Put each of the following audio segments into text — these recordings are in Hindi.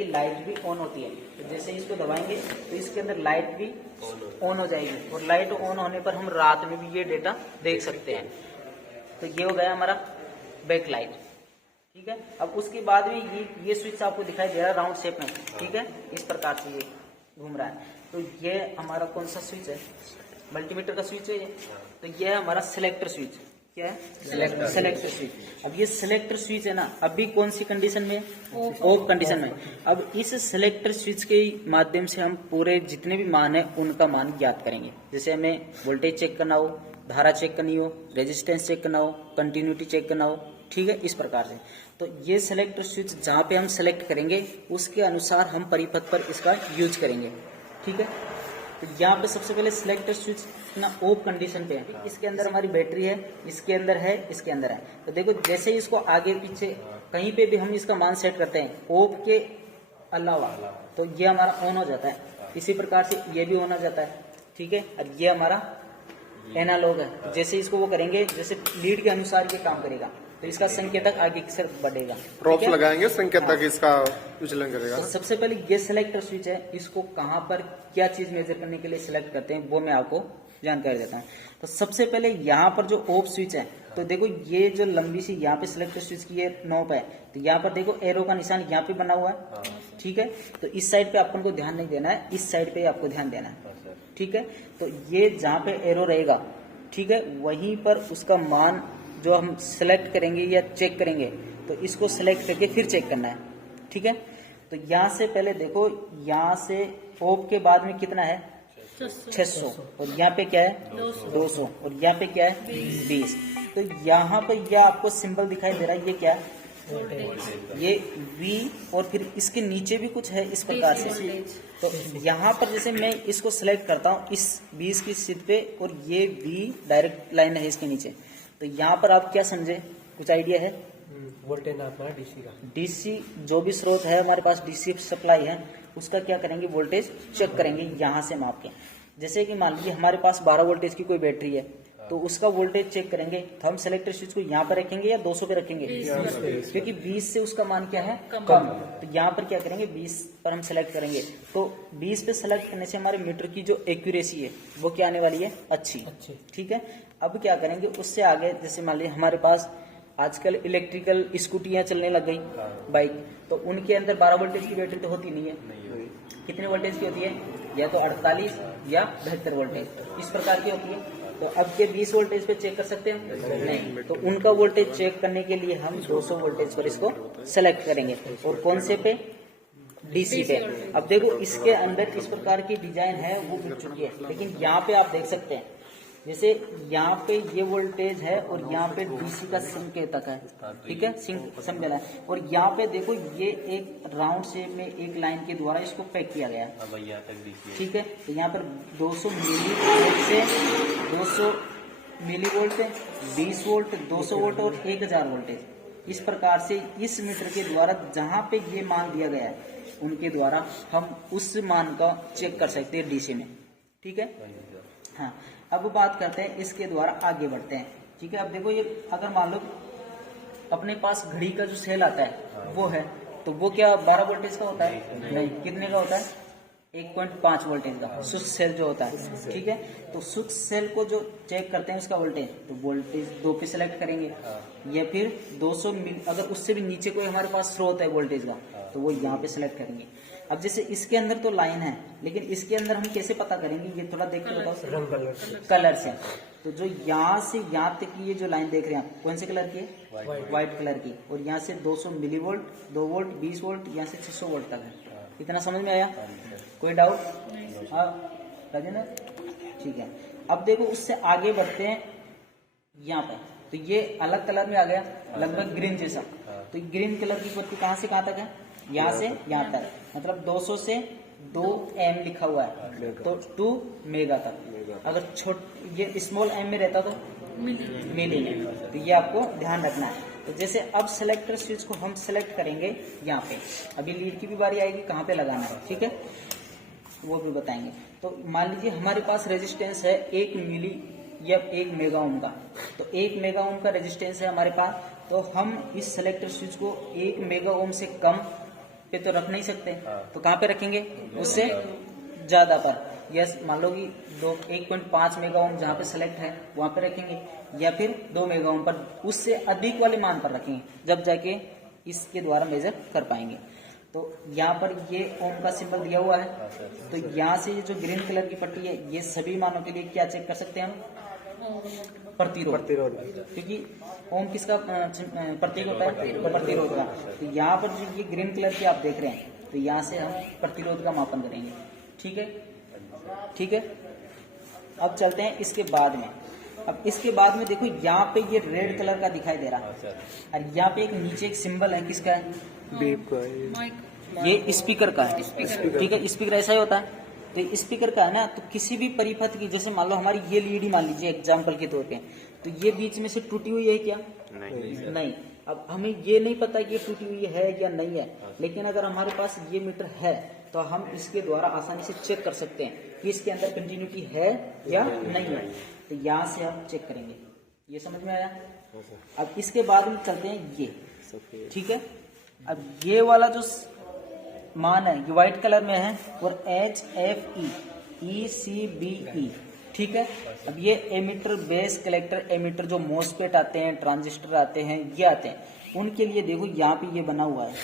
कि लाइट भी ऑन होती है। तो जैसे इसको दबाएंगे तो इसके अंदर लाइट भी ऑन हो जाएगी, और लाइट ऑन होने पर हम रात में भी ये डेटा देख सकते हैं। तो ये हो गया हमारा बैक लाइट। ठीक है, अब उसके बाद में ये स्विच आपको दिखाई दे रहा है राउंड शेप में। ठीक है, इस प्रकार से ये घूम रहा है। तो ये हमारा कौन सा स्विच है? मल्टीमीटर का स्विच है ये। तो ये है हमारा सिलेक्टर स्विच। क्या है? Selector switch. अब ये सिलेक्टर स्विच है ना, अभी कौन सी कंडीशन में? ऑफ कंडीशन में। अब इस सिलेक्टर स्विच के माध्यम से हम पूरे जितने भी मान है उनका मान ज्ञात करेंगे। जैसे हमें वोल्टेज चेक करना हो, धारा चेक करनी हो, रेजिस्टेंस चेक करना हो, कंटिन्यूटी चेक करना हो। ठीक है, इस प्रकार से। तो ये सिलेक्टर स्विच जहाँ पे हम सेलेक्ट करेंगे उसके अनुसार हम परिपथ पर इसका यूज करेंगे। ठीक है, तो यहाँ पे सबसे पहले सिलेक्टर स्विच ना ऑफ कंडीशन पे है। इसके अंदर हमारी बैटरी है, इसके अंदर है, इसके अंदर है। तो देखो जैसे इसको आगे पीछे कहीं पे भी हम इसका मान सेट करते हैं ऑफ के अलावा, तो ये हमारा ऑन हो जाता है। इसी प्रकार से ये भी ऑन हो जाता है। ठीक है, और ये हमारा एनालॉग है। जैसे इसको वो करेंगे, जैसे लीड के अनुसार ये काम करेगा, तो इसका संकेतक आगे की तरफ बढ़ेगा। प्रोब्स लगाएंगे, संकेतक इसका विचलन करेगा। तो सबसे पहले ये सिलेक्टर स्विच है, इसको कहाँ पर क्या चीज मेजर करने के लिए सिलेक्ट करते हैं वो मैं आपको जानकारी देता हूँ। तो सबसे पहले यहाँ पर जो ऑफ स्विच है, तो देखो ये जो लंबी सी यहाँ पे सिलेक्टर स्विच की ये नॉब है, तो यहाँ पर देखो एरो का निशान यहाँ पे बना हुआ है। ठीक है, तो इस साइड पे अपन को ध्यान नहीं देना है, इस साइड पे आपको ध्यान देना है। ठीक है, तो ये जहाँ पे एरो रहेगा, ठीक है, वहीं पर उसका मान जो हम सिलेक्ट करेंगे या चेक करेंगे, तो इसको सिलेक्ट करके फिर चेक करना है। ठीक है, तो यहाँ से पहले देखो, यहाँ से ऑफ के बाद में कितना है? 600, और यहाँ पे क्या है? 200, और यहाँ पे क्या है? 20। तो यहाँ पे यह आपको सिंबल दिखाई दे रहा है, ये क्या है? ये V, और फिर इसके नीचे भी कुछ है इस प्रकार से। तो यहाँ पर जैसे मैं इसको सिलेक्ट करता हूँ इस 20 की स्थिति पे, और ये V डायरेक्ट लाइन है इसके नीचे, तो यहाँ पर आप क्या समझे? कुछ आइडिया है? वोल्टेज नापना है डीसी का। डीसी जो भी स्रोत है हमारे पास, डीसी सप्लाई है, उसका क्या करेंगे? वोल्टेज चेक करेंगे यहाँ से माप के। जैसे कि मान लीजिए हमारे पास 12 वोल्टेज की कोई बैटरी है, तो उसका वोल्टेज चेक करेंगे, तो हम सिलेक्टर स्विच को यहाँ पर रखेंगे या 200 पे रखेंगे? क्योंकि 20 से उसका मान क्या है? कम। तो यहाँ पर क्या करेंगे? 20 पर हम सेलेक्ट करेंगे। तो 20 पे सेलेक्ट करने से हमारे मीटर की जो एक्यूरेसी है वो क्या आने वाली है? अच्छी। ठीक है, अब क्या करेंगे उससे आगे, जैसे मान लीजिए हमारे पास आजकल इलेक्ट्रिकल स्कूटियां चलने लग गई, बाइक, तो उनके अंदर 12 वोल्टेज की बैटरी तो होती नहीं है। कितने वोल्टेज की होती है? या तो 48 या 72 वोल्टेज, इस प्रकार की होती है। तो अब के 20 वोल्टेज पे चेक कर सकते हैं? नहीं। तो उनका वोल्टेज चेक करने के लिए हम 200 वोल्टेज पर इसको सेलेक्ट करेंगे। और कौन से पे? डीसी पे। अब देखो इसके अंदर इस प्रकार की डिजाइन है वो मिल चुकी है, लेकिन यहाँ पे आप देख सकते हैं, जैसे यहाँ पे ये वोल्टेज है और यहाँ पे डीसी का संकेतक है। ठीक है, सिंबल है, और यहाँ पे देखो ये एक राउंड शेप में एक लाइन के द्वारा इसको पैक किया गया है। ठीक है, तो यहाँ पर 200 मिली वोल्ट से 200 मिली वोल्ट, 20 वोल्ट, 200 वोल्ट और 1000 वोल्टेज। इस प्रकार से इस मीटर के द्वारा जहाँ पे ये मान दिया गया है, उनके द्वारा हम उस मान का चेक कर सकते हैं डीसी में। ठीक है, हाँ। अब बात करते हैं इसके द्वारा आगे बढ़ते हैं। ठीक है, अब देखो ये अगर मान लो अपने पास घड़ी का जो सेल आता है वो है, तो वो क्या 12 वोल्टेज का होता है? नहीं। कितने का होता है? 1.5 वोल्टेज का शुष्क सेल जो होता है। ठीक है, तो शुष्क सेल को जो चेक करते हैं उसका वोल्टेज, तो वोल्टेज 2 पे सेलेक्ट करेंगे, या फिर 200 मिली, अगर उससे भी नीचे कोई हमारे पास स्रोत है वोल्टेज का, तो वो यहाँ पे सेलेक्ट करेंगे। अब जैसे इसके अंदर तो लाइन है, लेकिन इसके अंदर हम कैसे पता करेंगे? ये थोड़ा देख के बताओ। कलर से। तो जो यहाँ से यहाँ तक की ये जो लाइन देख रहे हैं आप, कौन से कलर की है? व्हाइट कलर की। और यहाँ से 200 मिली वोल्ट, 2 वोल्ट, 20 वोल्ट, यहाँ से 600 वोल्ट तक है। इतना समझ में आया? कोई डाउट? हाँ राजेंद्र, ठीक है। अब देखो उससे आगे बढ़ते हैं यहाँ पे, तो ये अलग कलर में आ गया, लगभग ग्रीन जैसा। तो ग्रीन कलर की पट्टी कहाँ से कहाँ तक है? यहाँ से यहाँ तक, मतलब 200 से 2 एम लिखा हुआ है, तो 2 मेगा तक। अगर ये स्मॉल एम में रहता तो मिली में, तो ये आपको ध्यान रखना है। तो जैसे अब सिलेक्टर स्विच को हम सिलेक्ट करेंगे यहाँ पे, अभी लीड की भी बारी आएगी कहाँ पे लगाना है। ठीक है, वो भी बताएंगे। तो मान लीजिए हमारे पास रेजिस्टेंस है 1 मिली या 1 मेगा ओम का, तो 1 मेगा ओम का रेजिस्टेंस है हमारे पास। तो हम इस सिलेक्टर स्विच को 1 मेगा ओम से कम पे तो रख नहीं सकते, तो कहाँ पे रखेंगे, उससे ज्यादा पर, यस मान लो कि 1.5 मेगा ओम जहाँ पे सेलेक्ट है वहां पे रखेंगे, या फिर 2 मेगा ओम पर, उससे अधिक वाले मान पर रखेंगे, जब जाके इसके द्वारा मेजर कर पाएंगे। तो यहाँ पर ये ओम का सिंबल दिया हुआ है, तो यहाँ से ये जो ग्रीन कलर की पट्टी है, ये सभी मानों के लिए क्या चेक कर सकते हैं हम, प्रतिरोध, क्योंकि ओम किसका प्रतीक होता है, तो प्रतिरोध का। तो यहाँ पर जो ये ग्रीन कलर की आप देख रहे हैं, तो यहाँ से हम प्रतिरोध का मापन करेंगे। ठीक है, ठीक है। अब चलते हैं इसके बाद में। अब इसके बाद में देखो यहाँ पे ये रेड कलर का दिखाई दे रहा है, और यहाँ पे एक नीचे एक सिंबल है, किसका है, बीप का ये स्पीकर का है। ठीक है, स्पीकर ऐसा ही होता है, तो स्पीकर का है ना, तो किसी भी परिपथ की, जैसे मान लो हमारी ये लीड ही मान लीजिए एग्जाम्पल के तौर पे, तो ये बीच में से टूटी हुई है क्या, नहीं। अब हमें ये नहीं पता कि ये टूटी हुई है या नहीं है, लेकिन अगर हमारे पास ये मीटर है तो हम इसके द्वारा आसानी से चेक कर सकते हैं कि इसके अंदर कंटिन्यूटी है या नहीं है। तो यहाँ से हम चेक करेंगे, ये समझ में आया। अब इसके बाद में चलते हैं ये, ठीक है। अब ये वाला जो मान है ये व्हाइट कलर में है, और HFE ठीक है। अब ये एमिटर, बेस कलेक्टर एमिटर, जो मोसफेट आते हैं, ट्रांजिस्टर आते हैं, ये आते हैं, उनके लिए देखो यहाँ पे ये बना हुआ है,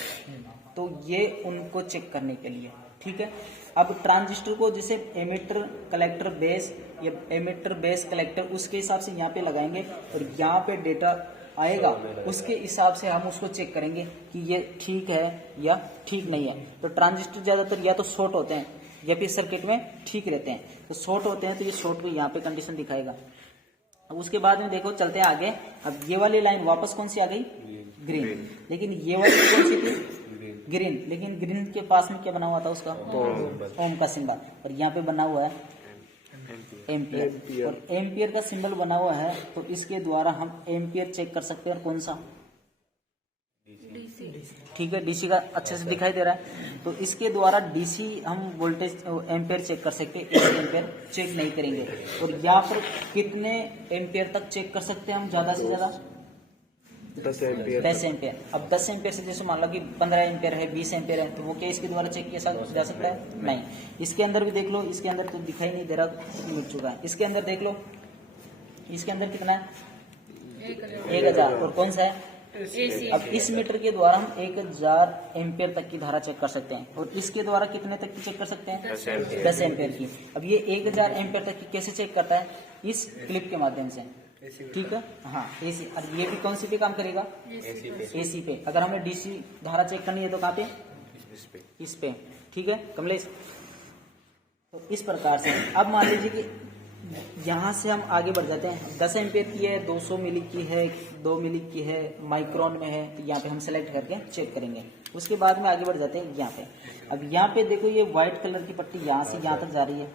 तो ये उनको चेक करने के लिए। ठीक है, अब ट्रांजिस्टर को जैसे एमिटर कलेक्टर बेस या एमिटर बेस कलेक्टर, उसके हिसाब से यहाँ पे लगाएंगे, और यहाँ पे डेटा आएगा, उसके हिसाब से हम उसको चेक करेंगे कि ये ठीक है या ठीक नहीं है। तो ट्रांजिस्टर ज्यादातर या तो शॉर्ट होते हैं या फिर सर्किट में ठीक रहते हैं, तो शॉर्ट होते हैं तो ये शॉर्ट को यहाँ पे कंडीशन दिखाएगा। अब उसके बाद में देखो चलते हैं आगे। अब ये वाली लाइन वापस कौन सी आ गई, ग्रीन, लेकिन ये वाली कौन सी थी, ग्रीन, लेकिन ग्रीन के पास में क्या बना हुआ था उसका, ओम का सिंबल, और यहाँ पे बना हुआ है एम्पियर, और एम्पियर का सिंबल बना हुआ है, तो इसके द्वारा हम एम्पियर चेक कर सकते हैं। और कौन सा, ठीक है, डीसी का अच्छे से दिखाई दे रहा है, तो इसके द्वारा डीसी हम वोल्टेज एम्पियर चेक कर सकते हैं, 1 एम्पियर चेक नहीं करेंगे। और यहाँ पर कितने एम्पियर तक चेक कर सकते हैं हम, ज्यादा से ज्यादा 10 एम्पियर। अब 10 एम्पियर से जैसे मान लो कि 15 एम्पियर है, 20 एम्पियर है, तो वो क्या इसके द्वारा चेक किया जा सकता है, नहीं। इसके अंदर भी देख लो, इसके अंदर तो दिखाई नहीं दे रहा, मिट चुका है। इसके अंदर देख लो, इसके अंदर कितना है, 1000, और कौन सा है, अब इस मीटर के द्वारा हम 1000 एम्पियर तक की धारा चेक कर सकते हैं, और इसके द्वारा कितने तक की चेक कर सकते हैं, 10 एम्पियर की। अब ये 1000 एम्पियर तक की कैसे चेक करता है, इस क्लिप के माध्यम से। ठीक है, हाँ, एसी। और ये भी कौन सी पे काम करेगा, एसी पे। अगर हमें डीसी धारा चेक करनी है तो कहाँ पे, इस पे। ठीक है कमलेश, तो इस प्रकार से अब मान लीजिए कि यहाँ से हम आगे बढ़ जाते हैं। 10 एम्पियर की है, 200 मिली की है, 2 मिली की है, माइक्रोन में है, तो यहाँ पे हम सेलेक्ट करके चेक करेंगे। उसके बाद में आगे बढ़ जाते हैं यहाँ पे। अब यहाँ पे देखो ये व्हाइट कलर की पट्टी यहाँ से यहाँ तक जा रही है,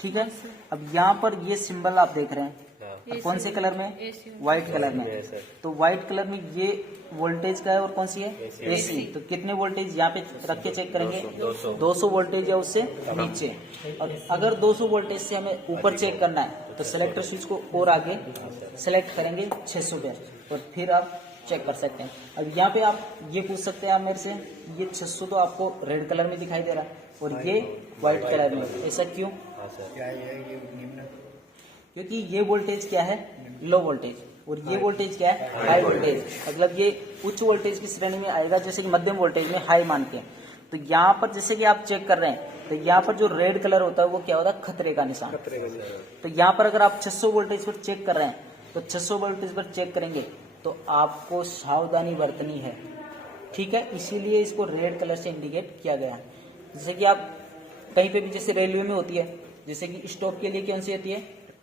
ठीक है। अब यहाँ पर ये सिंबल आप देख रहे हैं, कौन से कलर में, व्हाइट कलर में, तो व्हाइट कलर में ये वोल्टेज का है, और कौन सी है, एसी। तो कितने वोल्टेज यहाँ पे रख के चेक करेंगे, 200 वोल्टेज या उससे नीचे। और अगर 200 वोल्टेज से हमें ऊपर चेक करना है तो सिलेक्टर स्विच को और आगे सेलेक्ट करेंगे 600 पे, और फिर आप चेक कर सकते हैं। अब यहाँ पे आप ये पूछ सकते हैं आप मेरे से, ये 600 तो आपको रेड कलर में दिखाई दे रहा है और ये व्हाइट कलर में, ऐसा क्यों, क्योंकि ये वोल्टेज क्या है, लो वोल्टेज, और ये वोल्टेज क्या है, हाई वोल्टेज। मतलब ये उच्च वोल्टेज की श्रेणी में आएगा, जैसे कि मध्यम वोल्टेज में हाई मानते हैं। तो यहाँ पर जैसे कि आप चेक कर रहे हैं, तो यहाँ पर जो रेड कलर होता है वो क्या होता है, खतरे का निशान। तो यहाँ पर अगर आप 600 वोल्टेज पर चेक कर रहे हैं, तो 600 वोल्टेज पर चेक करेंगे तो आपको सावधानी बरतनी है, ठीक है। इसीलिए इसको रेड कलर से इंडिकेट किया गया है। जैसे कि आप कहीं पे भी, जैसे रेलवे में होती है, जैसे कि स्टॉप के लिए कौन सी होती है,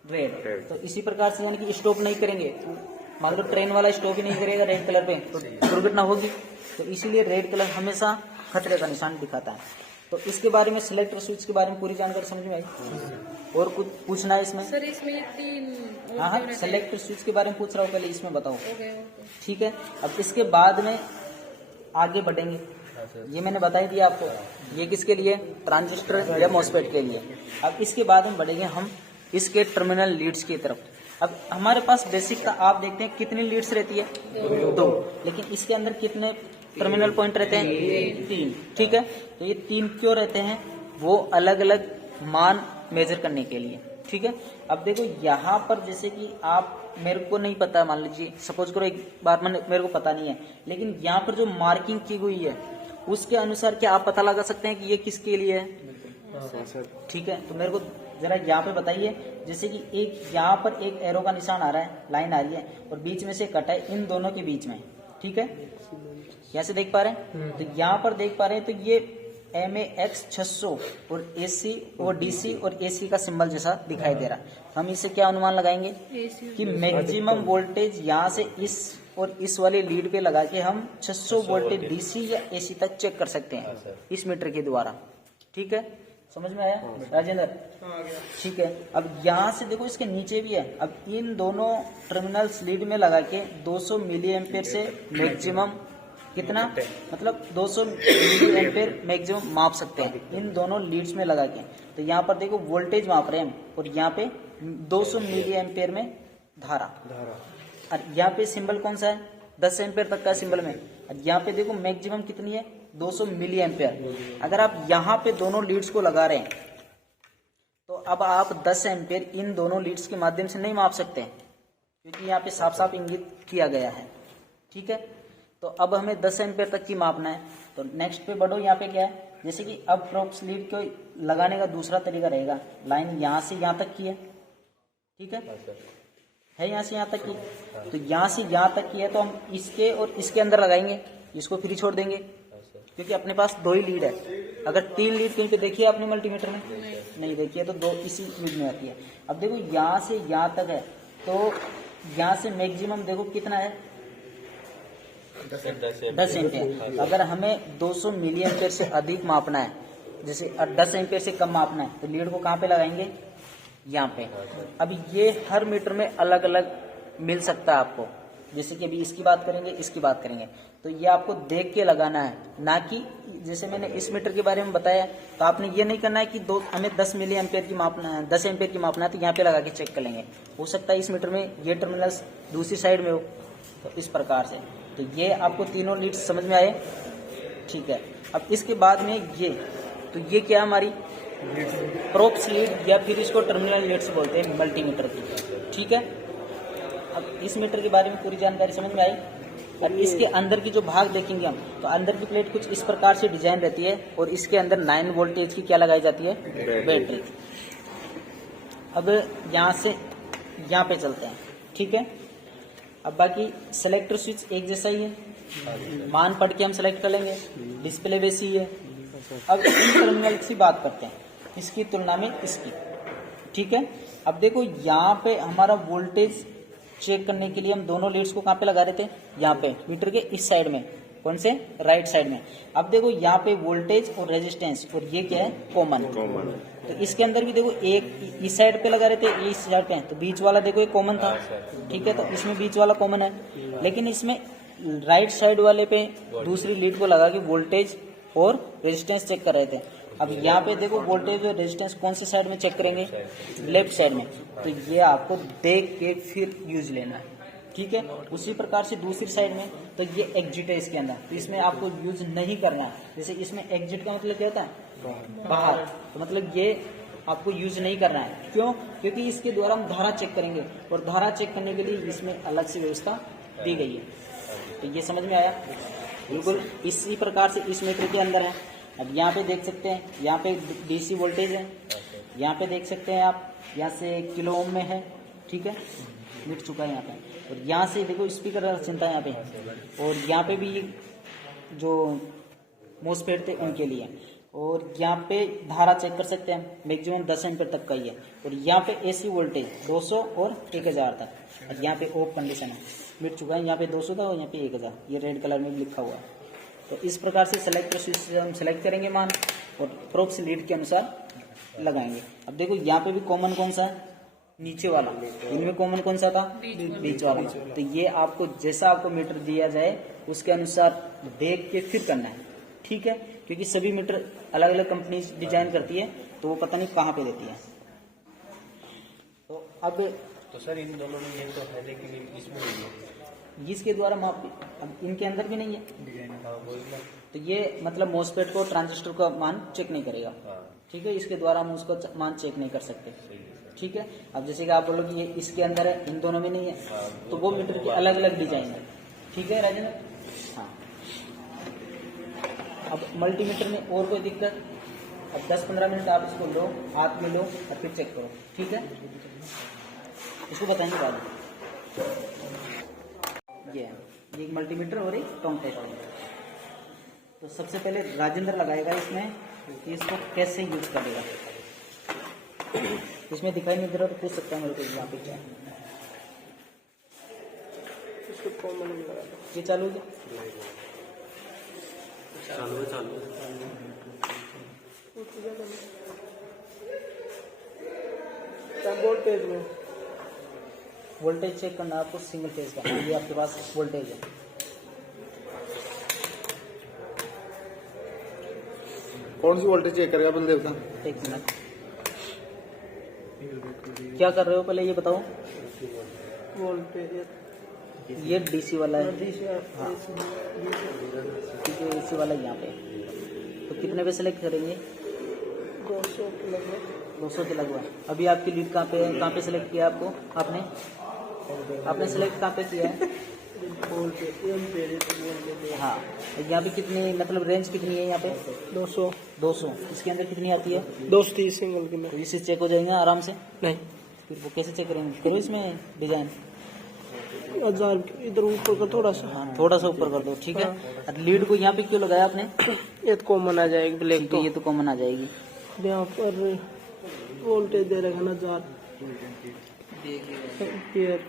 रेड। तो इसी प्रकार से यानी कि स्टॉप नहीं करेंगे, तो मान लो ट्रेन वाला स्टॉप ही नहीं करेगा रेड कलर पे, तो दुर्घटना होगी। तो इसीलिए रेड कलर हमेशा खतरे का निशान दिखाता है। तो इसके बारे में, सिलेक्टर स्विच के बारे में पूरी जानकारी समझ में आई, और कुछ पूछना है इसमें, सर इसमें 3 हाँ, सिलेक्टर स्विच के बारे में पूछ रहा हूँ, पहले इसमें बताओ, ठीक है। अब इसके बाद में आगे बढ़ेंगे, ये मैंने बता ही दिया आपको, ये किसके लिए, ट्रांजिस्टर या मॉसफेट के लिए। अब इसके बाद में बढ़ेंगे हम इसके टर्मिनल लीड्स की तरफ। अब हमारे पास बेसिक का आप देखते हैं कितनी लीड्स रहती है, 2, लेकिन इसके अंदर कितने टर्मिनल पॉइंट रहते हैं 3, ठीक है। तो ये 3 क्यों रहते हैं, वो अलग अलग मान मेजर करने के लिए, ठीक है। अब देखो यहाँ पर जैसे कि आप, मेरे को नहीं पता, मान लीजिए सपोज करो एक बार मेरे को पता नहीं है, लेकिन यहाँ पर जो मार्किंग की हुई है उसके अनुसार क्या आप पता लगा सकते हैं कि ये किसके लिए है, ठीक है। तो मेरे को जरा यहाँ पे बताइए, जैसे कि एक यहाँ पर एक एरो का निशान आ रहा है, लाइन आ रही है और बीच में से कट है इन दोनों के बीच में, ठीक है। कैसे देख पा रहे हैं, तो यहाँ पर देख पा रहे हैं, तो ये MAX 600 और AC और DC और AC का सिंबल जैसा दिखाई दे रहा है। हम इससे क्या अनुमान लगाएंगे कि मैक्सिमम वोल्टेज यहाँ से इस और इस वाले लीड पे लगा के हम 600 वोल्टेज DC या AC तक चेक कर सकते हैं इस मीटर के द्वारा, ठीक है। समझ में आया राजेंद्र, ठीक है। अब यहाँ से देखो इसके नीचे भी है, अब इन दोनों टर्मिनल्स लीड में लगा के 200 मिली एम्पेयर से मैक्सिमम कितना, मतलब 200 मिली एम्पेयर मैक्सिमम माप सकते हैं इन दोनों लीड्स में लगा के। तो यहाँ पर देखो वोल्टेज माप रहे हैं और यहाँ पे 200 मिली एम्पेयर में धारा, और यहाँ पे सिंबल कौन सा है, 10 एम्पेयर तक का सिंबल में, और यहाँ पे देखो मैक्सिमम कितनी है, 200 मिली एम्पेयर। अगर आप यहाँ पे दोनों लीड्स को लगा रहे हैं तो अब आप 10 एम्पेयर इन दोनों लीड्स के माध्यम से नहीं माप सकते क्योंकि यहाँ पे साफ साफ इंगित किया गया है, ठीक है। तो अब हमें 10 एम्पेयर तक की मापना है। तो नेक्स्ट पे बढ़ो, यहाँ पे क्या है, जैसे कि अब प्रोप्स लीड को लगाने का दूसरा तरीका रहेगा, लाइन यहाँ से यहाँ तक की है, ठीक है यहाँ से यहाँ तक की, तो यहाँ से यहाँ तक की है, तो हम इसके और इसके अंदर लगाएंगे, इसको फ्री छोड़ देंगे क्योंकि अपने पास 2 ही लीड है। अगर 3 लीड कहीं पे देखिए आपने मल्टीमीटर में नहीं देखिए, तो 2 इसी लीड में आती है। अब देखो यहाँ से यहाँ तक है, तो यहाँ से मैक्सिमम देखो कितना है, 10 एम्पेयर। अगर हमें 200 मिली एम्पेयर से अधिक मापना है, जैसे 10 एम्पेयर से कम मापना है, तो लीड को कहाँ पे लगाएंगे, यहाँ पे। अब ये हर मीटर में अलग अलग मिल सकता है आपको, जैसे कि अभी इसकी बात करेंगे, इसकी बात करेंगे, तो ये आपको देख के लगाना है, ना कि जैसे मैंने इस मीटर के बारे में बताया, तो आपने ये नहीं करना है कि हमें 10 मिली एम्पेयर की मापना है, 10 एम्पेयर की मापना है, तो यहाँ पे लगा के चेक कर लेंगे। हो सकता है इस मीटर में ये टर्मिनल्स दूसरी साइड में हो, तो इस प्रकार से। तो ये आपको तीनों लीड्स समझ में आए, ठीक है। अब इसके बाद में ये, तो ये क्या हमारी प्रोप्स लीड या फिर इसको टर्मिनल लीड्स बोलते हैं मल्टीमीटर की, ठीक है। अब इस मीटर के बारे में पूरी जानकारी समझ में आई। और इसके अंदर की जो भाग देखेंगे हम, तो अंदर की प्लेट कुछ इस प्रकार से डिजाइन रहती है और इसके अंदर 9 वोल्टेज की क्या लगाई जाती है, बैटरी। अब यहाँ से यहाँ पे चलते हैं, ठीक है। अब बाकी सेलेक्टर स्विच एक जैसा ही है, मान पढ़ के हम सेलेक्ट कर लेंगे, डिस्प्ले वैसी ही है। अब इन टर्मिनल की बात करते हैं, इसकी तुलना में इसकी, ठीक है। अब देखो यहाँ पे हमारा वोल्टेज चेक करने के लिए हम दोनों लीड्स को कहाँ पे लगा रहे थे, यहाँ पे मीटर के इस साइड में, कौन से, राइट साइड में। अब देखो यहाँ पे वोल्टेज और रेजिस्टेंस, और ये क्या है, कॉमन। तो इसके अंदर भी देखो एक इस साइड पे लगा रहे थे, इस साइड पे, तो बीच वाला देखो एक कॉमन था, ठीक है। तो इसमें बीच वाला कॉमन है, लेकिन इसमें राइट साइड वाले पे दूसरी लीड को लगा के वोल्टेज और रेजिस्टेंस चेक कर रहे थे। अब यहाँ पे देखो वोल्टेज और रेजिस्टेंस कौन सी साइड में चेक करेंगे, लेफ्ट साइड में। तो ये आपको देख के फिर यूज लेना है, ठीक है। उसी प्रकार से दूसरी साइड में, तो ये एग्जिट है इसके अंदर, तो इसमें आपको यूज नहीं करना है। जैसे इसमें एग्जिट का मतलब क्या होता है, बाहर, तो मतलब ये आपको यूज नहीं करना है। क्यों, क्योंकि इसके द्वारा हम धारा चेक करेंगे और धारा चेक करने के लिए इसमें अलग से व्यवस्था दी गई है। तो ये समझ में आया, बिल्कुल इसी प्रकार से इस मीटर के अंदर है। अब यहाँ पे देख सकते हैं, यहाँ पे डीसी वोल्टेज है, यहाँ पे देख सकते हैं आप, यहाँ से किलो ओम में है, ठीक है, मिट चुका है यहाँ पे। और यहाँ से देखो स्पीकर का चिंता है यहाँ पे, और यहाँ पे भी जो मोसफेट थे उनके लिए। और यहाँ पे धारा चेक कर सकते हैं, मैक्सिमम 10 एम्पीयर तक का ही है। और यहाँ पे एसी वोल्टेज 200 और 1000 तक। और यहाँ पे ऑफ कंडीशन है, मिट चुका है, यहाँ पे 200 था और यहाँ पे 1000, ये रेड कलर में भी लिखा हुआ है। तो इस प्रकार से सेलेक्टर स्विच से हम सेलेक्ट करेंगे मान, और प्रोप्स लीड के अनुसार लगाएंगे। अब देखो यहाँ पे भी कॉमन कौन सा है, नीचे वाला, इनमें कॉमन कौन सा था, बीच वाला। तो ये आपको जैसा आपको मीटर दिया जाए उसके अनुसार देख के फिर करना है, ठीक है। क्योंकि सभी मीटर अलग अलग कंपनी डिजाइन करती है, तो वो पता नहीं कहाँ पे देती है। तो अब तो सर इन दोनों में ये तो है, लेकिन इसमें नहीं है। इसके द्वारा माप, अब इनके अंदर भी नहीं है, तो ये मतलब मोस्फेट को ट्रांजिस्टर का मान चेक नहीं करेगा। ठीक है, इसके द्वारा हम उसको मान चेक नहीं कर सकते। ठीक है, अब जैसे कि आप बोलोगे ये इसके अंदर है, इन दोनों में नहीं है, तो वो मीटर की अलग अलग डिजाइन है। ठीक है राजेंद्र, हाँ। अब मल्टीमीटर में और कोई दिक्कत? अब 10-15 मिनट आप इसको लो, हाथ में लो और फिर चेक करो। ठीक है, इसको बताएंगे बाद में। ये एक मल्टीमीटर और एक टोंग टेस्ट। तो सबसे पहले राजेंद्र लगाएगा इसमें कि इसको कैसे यूज करेगा। इसमें दिखाई नहीं दे रहा तो पूछ सकता है मेरे को यहाँ पे क्या है। ये चालू है, वोल्टेज में वोल्टेज चेक करना आपको सिंगल फेज का। ये आपके पास वोल्टेज है, कौन सी वोल्टेज चेक करेगा बंदे का? एक मिनट, क्या कर रहे हो पहले ये बताओ। वोल्टेज ये डीसी वाला है, हाँ। ठीक है, एसी वाला यहाँ पे, तो कितने पे सेलेक्ट करेंगे? 200 के लगभग। 200 के लगभग। अभी आपकी लीड कहाँ पे है, कहाँ पे सेलेक्ट किया आपको? आपने सेलेक्ट कहाँ पे किया है? हाँ, यहाँ पे कितनी मतलब रेंज कितनी है यहाँ पे? 200। इसके अंदर कितनी आती है? 230 सिंगल की में तो इससे चेक हो जाएंगे आराम से। नहीं, फिर वो कैसे चेक करेंगे? करो इसमें डिजाइन, 1000 इधर ऊपर का थोड़ा सा। हाँ, थोड़ा सा ऊपर कर दो। ठीक है, और लीड को यहाँ पे क्यों लगाया आपने? ये तो कॉमन आ जाएगी ब्लैक, ठीक है, ये तो कॉमन आ जाएगी। यहाँ पर वोल्टेज दे रखा ना 1000 एम्पियर।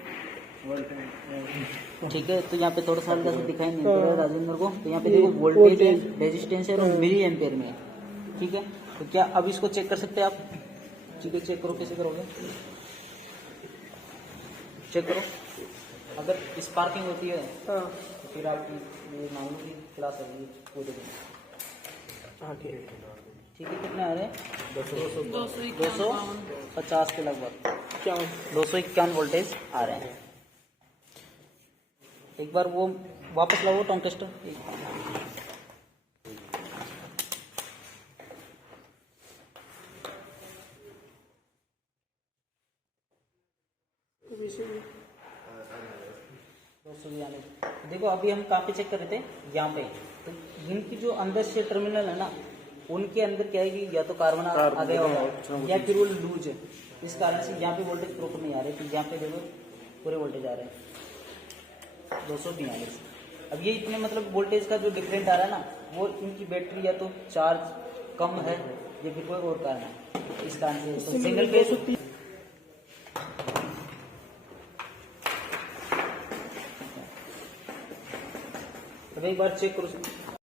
ठीक है, तो यहाँ पे थोड़ा सा हल्का सा दिखाई नहीं दे रहा है राजेंद्र को, तो यहाँ पे देखो वोल्टेज है, रेजिस्टेंस है और मिली एम्पेयर में है। ठीक है, तो क्या अब इसको चेक कर सकते हैं आप? ठीक है, चेक करो, कैसे करोगे? चेक करो, अगर स्पार्किंग होती है हाँ तो फिर आपकी ये मामूली की क्लास है, ये वो देखो। हाँ ठीक ठीक है, कितने आ रहे हैं? 250 के लगभग, क्या 251 वोल्टेज आ रहे हैं। एक बार वो वापस लाओ टोंग टेस्टर। देखो अभी हम कहाँ पे चेक कर रहे थे? यहाँ पे। तो इनकी जो अंदर से टर्मिनल है ना, उनके अंदर क्या है कि या तो कार्बन आ गया होगा या फिर वो लूज है, इस कारण से यहाँ पे वोल्टेज प्रॉपर नहीं आ रहे। तो यहाँ पे देखो पूरे वोल्टेज आ रहे हैं 243। अब ये इतने मतलब वोल्टेज का जो डिफरेंट आ रहा है ना, वो इनकी बैटरी या तो चार्ज कम है या फिर कोई और कारण है, इस कारण से। तो सिंगल फेज अब एक बार चेक करो।